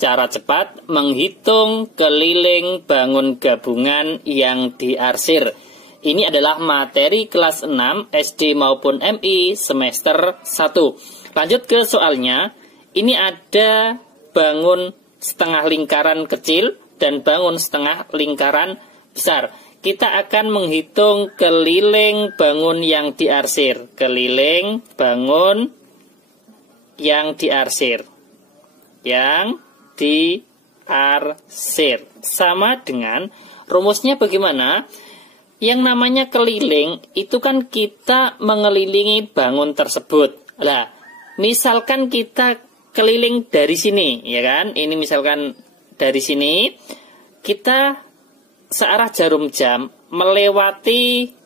Cara cepat menghitung keliling bangun gabungan yang diarsir. Ini adalah materi kelas 6 SD maupun MI semester 1. Lanjut ke soalnya. Ini ada bangun setengah lingkaran kecil dan bangun setengah lingkaran besar. Kita akan menghitung keliling bangun yang diarsir. Keliling bangun yang diarsir. Yang diarsir. Sama dengan rumusnya bagaimana? Yang namanya keliling itu kan kita mengelilingi bangun tersebut. Lah, misalkan kita keliling dari sini, ya kan? Ini misalkan dari sini kita searah jarum jam melewati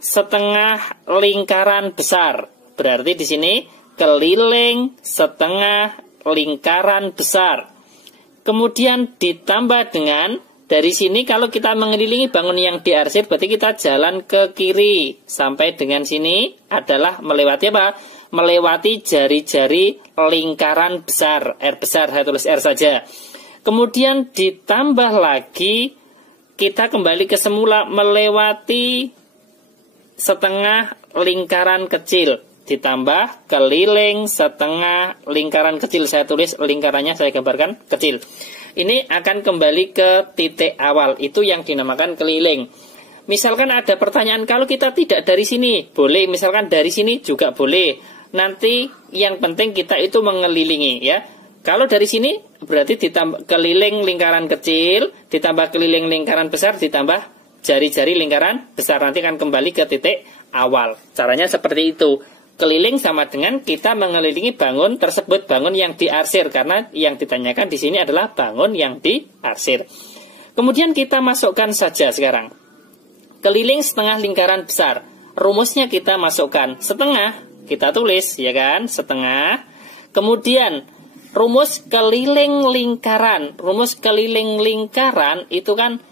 setengah lingkaran besar. Berarti di sini keliling setengah lingkaran besar. Kemudian ditambah dengan dari sini kalau kita mengelilingi bangun yang diarsir berarti kita jalan ke kiri sampai dengan sini adalah melewati apa? Melewati jari-jari lingkaran besar. R besar, saya tulis R saja. Kemudian ditambah lagi kita kembali ke semula melewati setengah lingkaran kecil. Ditambah keliling setengah lingkaran kecil. Saya tulis lingkarannya, saya gambarkan kecil. Ini akan kembali ke titik awal. Itu yang dinamakan keliling. Misalkan ada pertanyaan, kalau kita tidak dari sini, boleh. Misalkan dari sini juga boleh. Nanti yang penting kita itu mengelilingi, ya. Kalau dari sini berarti ditambah keliling lingkaran kecil, ditambah keliling lingkaran besar, ditambah jari-jari lingkaran besar. Nanti akan kembali ke titik awal. Caranya seperti itu. Keliling sama dengan kita mengelilingi bangun tersebut, bangun yang diarsir, karena yang ditanyakan di sini adalah bangun yang diarsir. Kemudian kita masukkan saja sekarang. Keliling setengah lingkaran besar. Rumusnya kita masukkan setengah, kita tulis, ya kan, setengah. Kemudian rumus keliling lingkaran. Rumus keliling lingkaran itu kan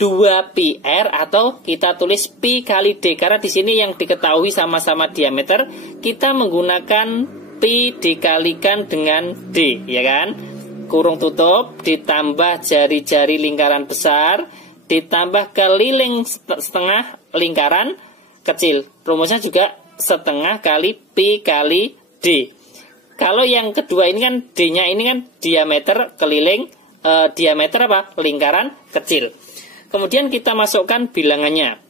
2πr atau kita tulis pi kali d, karena di sini yang diketahui sama-sama diameter, kita menggunakan pi dikalikan dengan d, ya kan? Kurung tutup ditambah jari-jari lingkaran besar ditambah keliling setengah lingkaran kecil. Rumusnya juga setengah kali pi kali d. Kalau yang kedua ini kan d-nya ini kan diameter keliling diameter apa? Lingkaran kecil. Kemudian kita masukkan bilangannya.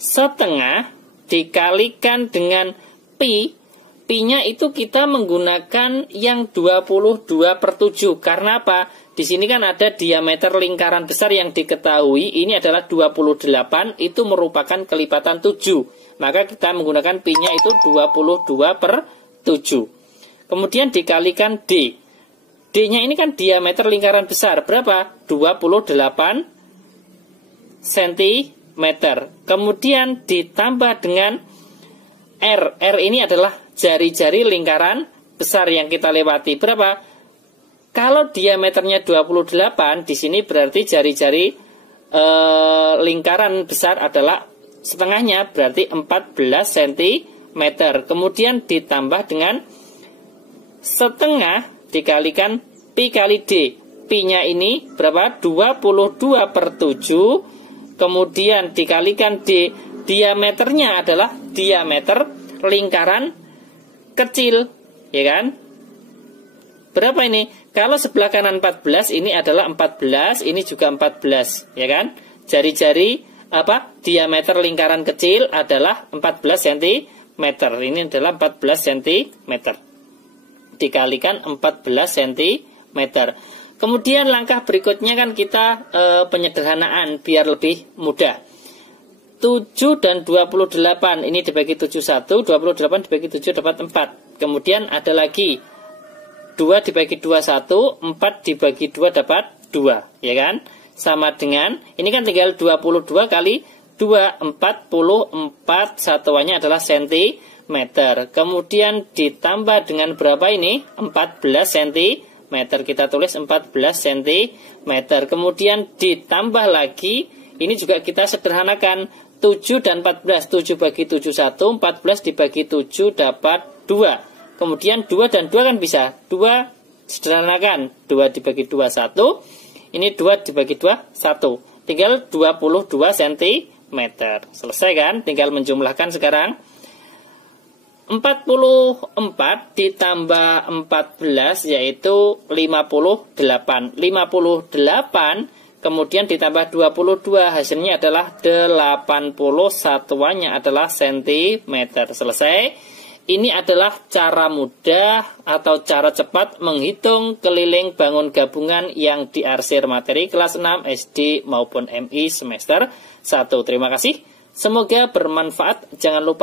Setengah dikalikan dengan pi. Pi-nya itu kita menggunakan yang 22/7. Karena apa? Di sini kan ada diameter lingkaran besar yang diketahui. Ini adalah 28. Itu merupakan kelipatan 7. Maka kita menggunakan pi-nya itu 22/7. Kemudian dikalikan d. D-nya ini kan diameter lingkaran besar. Berapa? 28 cm. Kemudian ditambah dengan R. R ini adalah jari-jari lingkaran besar yang kita lewati. Berapa? Kalau diameternya 28, di sini berarti jari-jari lingkaran besar adalah setengahnya, berarti 14 cm. Kemudian ditambah dengan setengah dikalikan pi kali d. Pi-nya ini berapa? 22/7. Kemudian dikalikan d, diameternya adalah diameter lingkaran kecil, ya kan? Berapa ini? Kalau sebelah kanan 14, ini adalah 14, ini juga 14, ya kan? Jari-jari apa? Diameter lingkaran kecil adalah 14 cm. Ini adalah 14 cm. Dikalikan 14 cm. Kemudian langkah berikutnya kan kita penyederhanaan biar lebih mudah. 7 dan 28 ini dibagi 71, 28 dibagi 7 dapat 4. Kemudian ada lagi 2 dibagi 21, 4 dibagi 2 dapat 2, ya kan? Sama dengan ini kan tinggal 22 kali 2, 44, satuannya adalah cm. Kemudian ditambah dengan berapa ini? 14 cm. Kita tulis 14 cm. Kemudian ditambah lagi, ini juga kita sederhanakan, 7 dan 14. 7 bagi 7 1, 14 dibagi 7 dapat 2. Kemudian 2 dan 2 kan bisa 2 Sederhanakan, 2 dibagi 2, 1. Ini 2 dibagi 2, 1. Tinggal 22 cm. Selesai kan? Tinggal menjumlahkan sekarang. 44 ditambah 14 yaitu 58. 58 kemudian ditambah 22 hasilnya adalah 80, satuannya adalah cm. Selesai. Ini adalah cara mudah atau cara cepat menghitung keliling bangun gabungan yang diarsir materi kelas 6 SD maupun MI semester 1. Terima kasih. Semoga bermanfaat. Jangan lupa